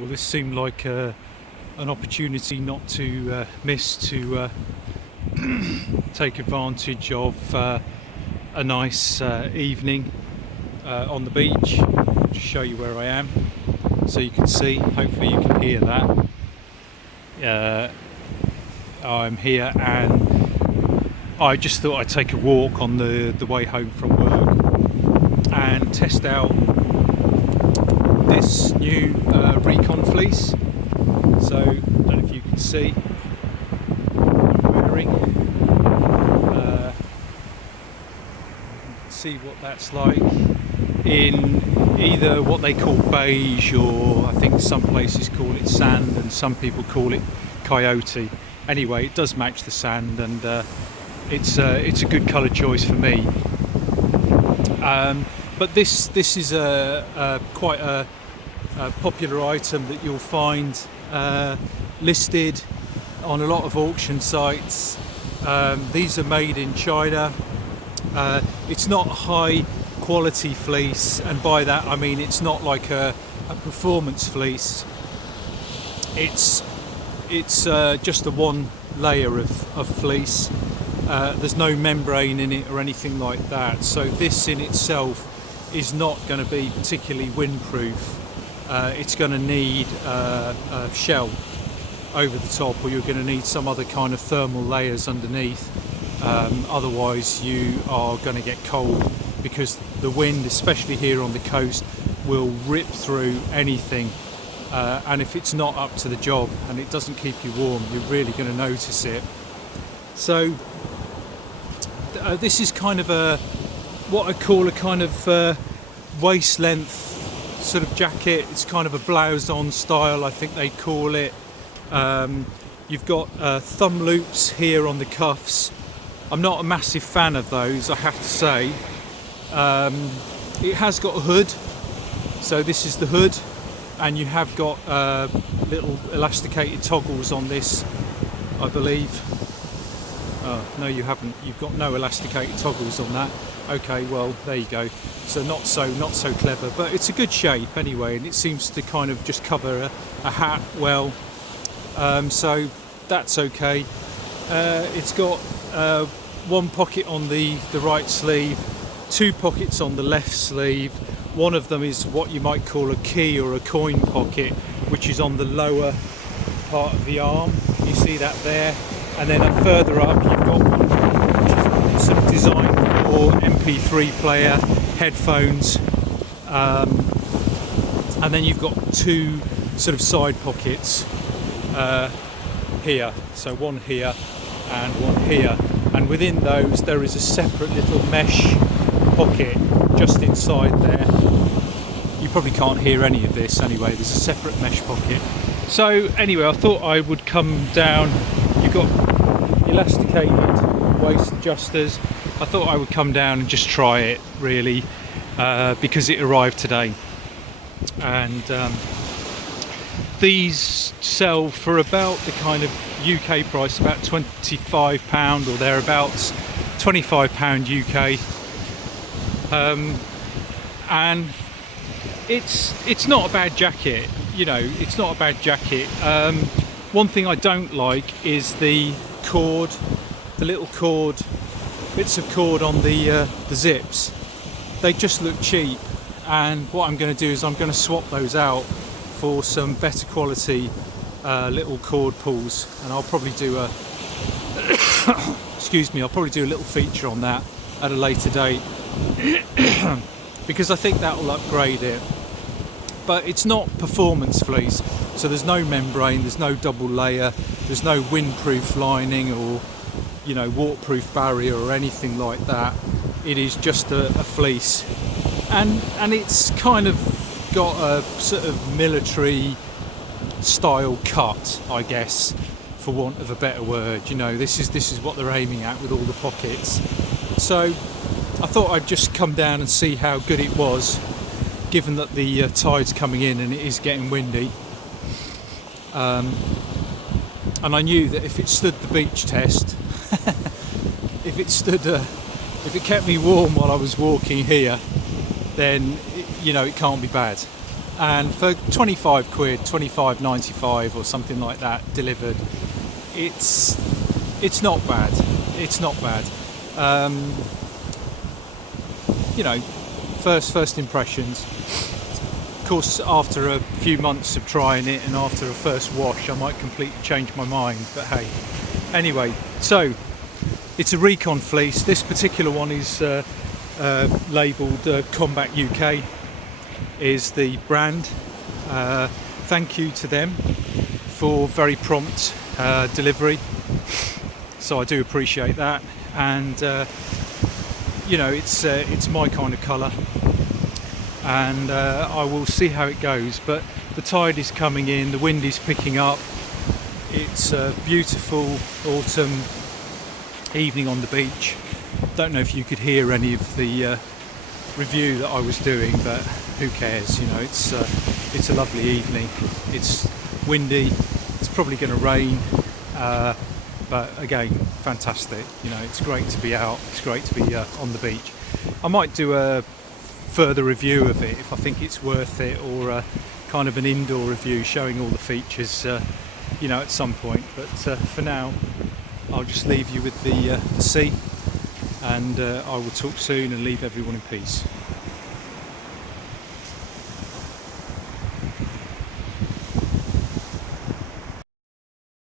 Well, this seemed like an opportunity not to miss to take advantage of a nice evening on the beach. I'll just show you where I am so you can see. Hopefully you can hear that. I'm here and I just thought I'd take a walk on the way home from work and test out this new Recon fleece. So I don't know if you can see what I'm wearing. See what that's like in either what they call beige, or I think some places call it sand and some people call it coyote. Anyway, it does match the sand, and it's a good colour choice for me. But this is quite a popular item that you'll find listed on a lot of auction sites. These are made in China. It's not a high quality fleece, and by that I mean it's not like a performance fleece. It's just a one layer of fleece. There's no membrane in it or anything like that, so this in itself is not going to be particularly windproof. It's going to need a shell over the top, or you're going to need some other kind of thermal layers underneath. Otherwise you are going to get cold, because the wind, especially here on the coast, will rip through anything, and if it's not up to the job and it doesn't keep you warm, you're really going to notice it. So this is kind of what I call a kind of waist length sort of jacket. It's kind of a blouse on style, I think they call it. You've got thumb loops here on the cuffs. I'm not a massive fan of those, I have to say. It has got a hood, so this is the hood, and you have got little elasticated toggles on this, I believe. No, you haven't. You've got no elasticated toggles on that. Okay, well there you go. So not so clever, but it's a good shape anyway, and it seems to kind of just cover a hat well. So that's okay. It's got one pocket on the right sleeve, two pockets on the left sleeve. One of them is what you might call a key or a coin pocket, which is on the lower part of the arm. You see that there? And then further up you've got one which is sort of designed for MP3 player, headphones, and then you've got two sort of side pockets here. So one here and one here, and within those there is a separate little mesh pocket just inside there. You probably can't hear any of this anyway, there's a separate mesh pocket. So anyway, I thought I would come down. You've got elasticated waist adjusters. I thought I would come down and just try it, really, because it arrived today. And these sell for about the kind of UK price, about £25 or thereabouts, £25 UK. And it's not a bad jacket, you know, it's not a bad jacket. One thing I don't like is the cord, the little cord, bits of cord on the zips. They just look cheap, and what I'm going to do is I'm going to swap those out for some better quality little cord pulls, and I'll probably do a excuse me, I'll probably do a little feature on that at a later date because I think that will upgrade it. But it's not performance fleece, so there's no membrane, there's no double layer, there's no windproof lining or, you know, waterproof barrier or anything like that. It is just a fleece, and it's kind of got a sort of military style cut, I guess, for want of a better word. You know, this is what they're aiming at with all the pockets. So I thought I'd just come down and see how good it was, given that the tide's coming in and it is getting windy. And I knew that if it stood the beach test, if it kept me warm while I was walking here, then you know, it can't be bad. and for 25 quid, 25.95 or something like that delivered, it's not bad. It's not bad. You know, first impressions. Of course, after a few months of trying it and after a first wash, I might completely change my mind, but hey. Anyway, so it's a Recon fleece. This particular one is labelled Combat UK is the brand. Thank you to them for very prompt delivery, so I do appreciate that. And you know, it's my kind of colour, and I will see how it goes. But the tide is coming in, the wind is picking up. It's a beautiful autumn evening on the beach. Don't know if you could hear any of the review that I was doing, but who cares? You know, it's a lovely evening. It's windy. It's probably going to rain, but again, fantastic. You know, it's great to be out. It's great to be on the beach. I might do a further review of it if I think it's worth it, or kind of an indoor review showing all the features. You know, at some point. But for now, I'll just leave you with the sea, and I will talk soon and leave everyone in peace.